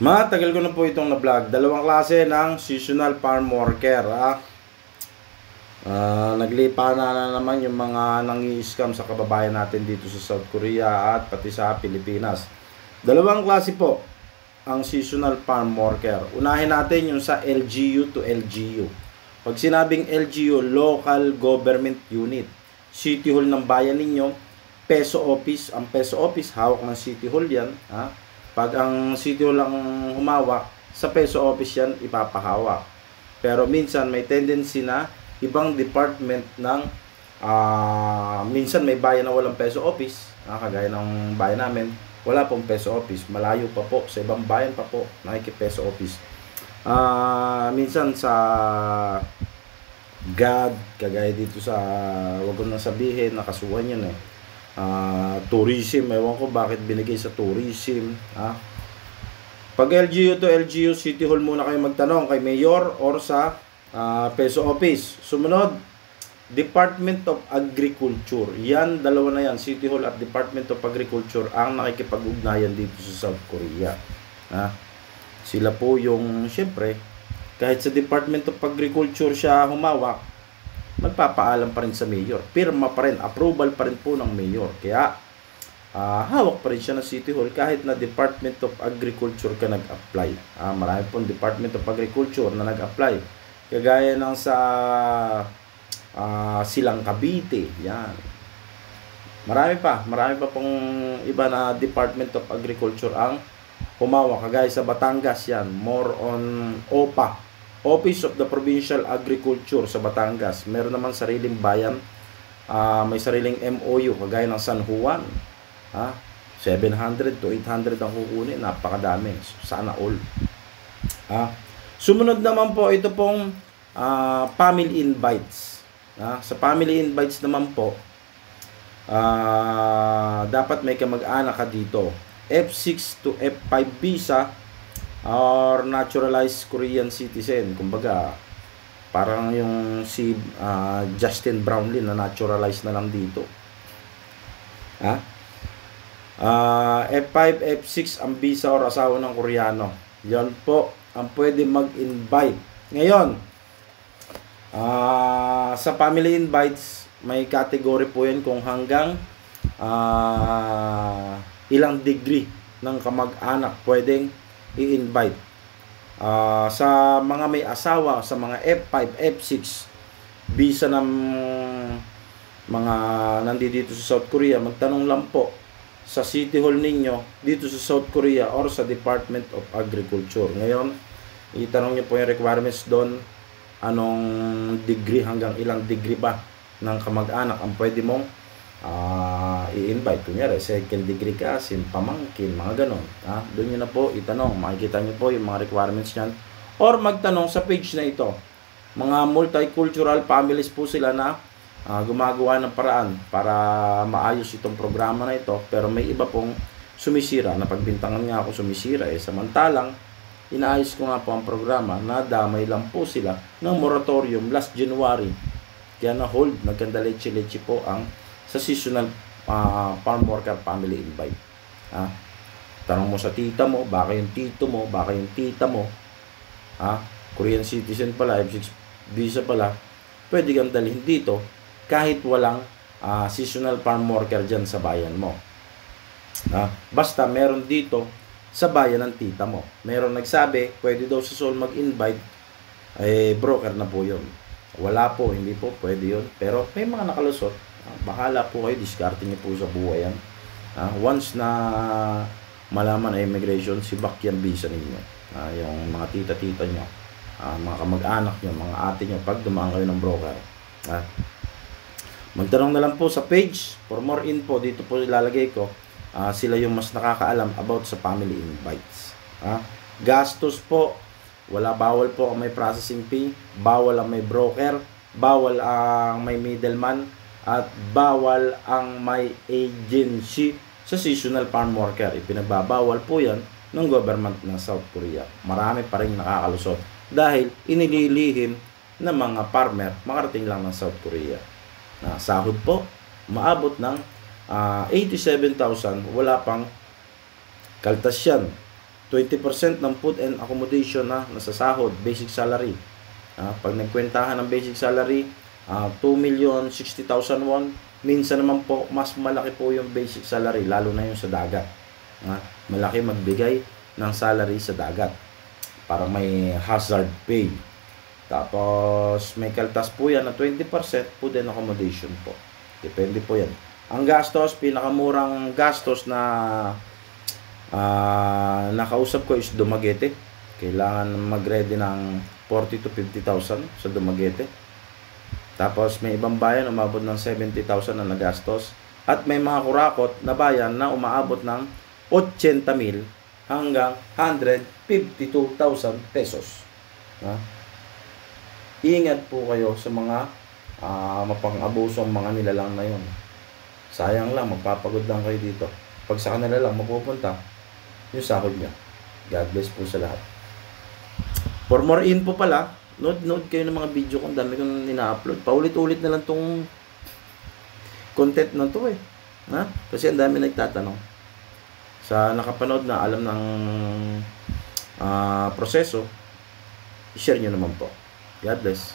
Matagal ko na po itong na-vlog. Dalawang klase ng seasonal farm worker. Naglipa na naman yung mga nangi-scam sa kababayan natin dito sa South Korea at pati sa Pilipinas. Dalawang klase po ang seasonal farm worker. Unahin natin yung sa LGU to LGU. Pag sinabing LGU, Local Government Unit, City Hall ng bayan ninyo, Peso Office. Ang Peso Office, hawak ng City Hall yan. Pag ang City Hall lang humawak, sa Peso Office yan ipapahawak. Pero minsan may tendency na ibang department ng minsan may bayan na walang Peso Office, kagaya ng bayan namin, wala pong Peso Office, malayo pa po, sa ibang bayan pa po nakiki-Peso Office. Minsan sa God, kagaya dito sa, wag ko nang sabihin, nakasuhan yun tourism, ewan ko bakit binigay sa tourism. Pag LGU to LGU, City Hall muna kayo magtanong kay Mayor or sa Peso Office. Sumunod, Department of Agriculture. Yan, dalawa na yan, City Hall at Department of Agriculture ang nakikipag-ugnayan dito sa South Korea. Sila po yung, syempre, kahit sa Department of Agriculture siya humawak, magpapaalam pa rin sa mayor. Pirma pa rin, approval pa rin po ng mayor. Kaya, hawak pa rin siya ng City Hall kahit na Department of Agriculture ka nag-apply. Marami pong Department of Agriculture na nag-apply. Kagaya ng sa Silang Cavite. Yan. Marami pa pong iba na Department of Agriculture ang humawak. Kagaya sa Batangas yan. More on OPA. Office of the Provincial Agriculture sa Batangas. Meron naman sariling bayan. May sariling MOU. Kagaya ng San Juan. 700 to 800 ang kukunin. Napakadami. Sana all. Sumunod naman po, ito pong family invites. Sa family invites naman po, dapat may kamag-anak ka dito. F6 to F5 visa or naturalized Korean citizen. Kumbaga, parang yung si Justin Brownlee na naturalized na lang dito. F5, F6 ang visa or asawa ng Koreano. Yan po ang pwede mag-invite. Ngayon, sa family invites, may category po yan kung hanggang ilang degree ng kamag-anak pwedeng i-invite. Sa mga may asawa, sa mga F5, F6, visa ng mga nandito sa South Korea, magtanong lang po sa City Hall ninyo dito sa South Korea or sa Department of Agriculture. Ngayon, itanong nyo po yung requirements doon, anong degree, hanggang ilang degree ba ng kamag-anak ang pwede mong i-invite. Kunyari, second degree ka, pamangkin, mga ganon. Doon nyo na po itanong. Makikita nyo po yung mga requirements nyan. Or magtanong sa page na ito. Mga multicultural families po sila na gumagawa ng paraan para maayos itong programa na ito. Pero may iba pong sumisira. Napagbintangan nga ako sumisira. Samantalang, inaayos ko nga po ang programa na damay lang po sila ng moratorium last January. Kaya na-hold, nagkanda leche-leche po ang sa seasonal farm worker family invite. Tanong mo sa tita mo, baka yung tito mo, baka yung tita mo, Korean citizen pala, F6 visa pala, pwede kang dalhin dito kahit walang seasonal farm worker dyan sa bayan mo. Basta meron dito sa bayan ng tita mo. Meron nagsabi, pwede daw sa Seoul mag-invite, broker na po yun. Wala po, hindi po pwede yun. Pero may mga nakalusot. Bahala po kayo, diskarte niyo po sa buhay yan. Once na malaman ay immigration, si Bakyan visa ninyo. Yung mga tita-tita nyo, mga kamag-anak nyo, mga ate nyo, pag dumaan kayo ng broker. Magtanong na lang po sa page. For more info, dito po ilalagay ko. Sila yung mas nakakaalam about sa family invites. Gastos po, bawal po ang may processing fee, bawal ang may broker, bawal ang may middleman, at bawal ang may agency sa seasonal farm worker. Ipinagbabawal po yan ng government ng South Korea. Marami pa rin nakakalusot dahil inililihim ng mga farmer makarating lang ng South Korea. Sahod po, maabot ng 87,000, wala pang kaltas yan. 20% ng food and accommodation na nasasahod, basic salary. Pag nagkwentahan ng basic salary, 2,060,000 won. Minsan naman po, mas malaki po yung basic salary, lalo na yung sa dagat. Malaki magbigay ng salary sa dagat para may hazard pay. Tapos may kaltas po yan na 20% food and accommodation po. Depende po yan. Ang gastos, pinakamurang gastos na nakausap ko is Dumaguete. Kailangan mag-ready ng 40 to 50,000 sa Dumaguete. Tapos may ibang bayan umabot ng 70,000 na nagastos. At may mga kurakot na bayan na umaabot ng 80,000 hanggang 152,000 pesos. Ingat po kayo sa mga mapang-abusong mga nilalang na yun. Sayang lang, magpapagod lang kayo dito. Pag sa kanila lang mapupunta yung sahod niya. God bless po sa lahat. For more info pala, note kayo ng mga video kung dami kong ina-upload. Paulit-ulit na lang tong content na to Kasi ang dami nagtatanong. Sa nakapanood na alam ng proseso, i-share nyo naman po. God bless.